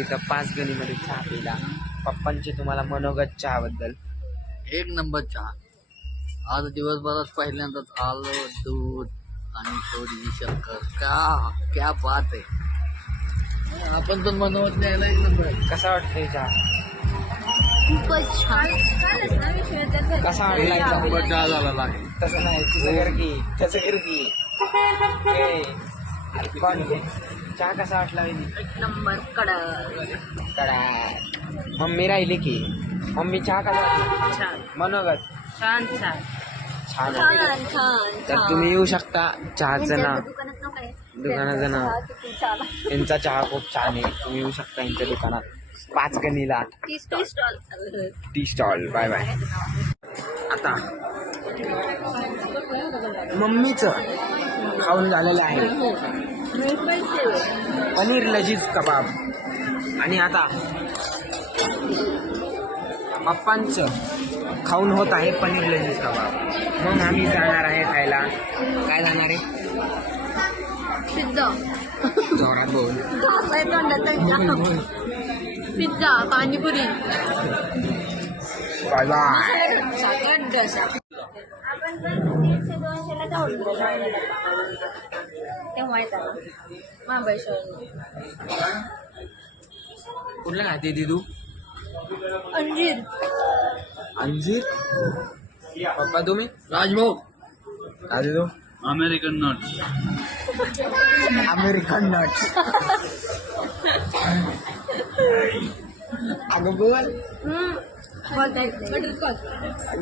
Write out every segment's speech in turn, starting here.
इथं 5 गणीमध्ये चहा पिला. पप्पांचे तुम्हाला मनोगत चहाबद्दल. एक नंबर चहा. आज दिवसभरात पहिल्यांदाच आलं दूध आणि थोडी शक्कर. क्या बात आहे. आपण पण मनोगत न्यायला एक नंबर. कसा वाटतोय चहा? खूपच छान. कसा वाटलाय चहा? चहा झाला आहे. तसं नाही, त्याचं गिरकी पण चहा कसा वाटला वहिनी? एक नंबर कडक. कडा. मम्मी राहिली की मम्मी चहा कसा वाटला? छान मनोगत छान छान छान आहे. छान छान तर तुम्ही येऊ शकता. चहाचं नाव दुकानाचं नाव यांचा चहा खूप छान आहे. तुम्ही येऊ शकता यांच्या दुकानात 5 गणीला टी स्टॉल. Bye bye. आता मम्मीचं खाऊन झालेलं आहे पनीर लजीज कबाब. आणि आता पप्पांचं खाऊन होत आहे पनीर लजीज कबाब. मग आम्ही जाणार आहे खायला. काय जाणार आहे? पिझ्झा. जोरात बोल. पिझ्झा पाणीपुरी. Bye bye. आपण 150-200ला जाऊन तेव्हा येतात महाबळेश्वर. कुठलं खाते दिदू? अंजीर. अंजीर. पप्पा तुम्ही? राजभोग. दादी तू? American nut. American nut. अगं बोल.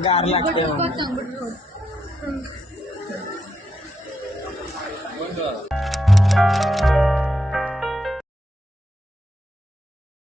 गार लागते.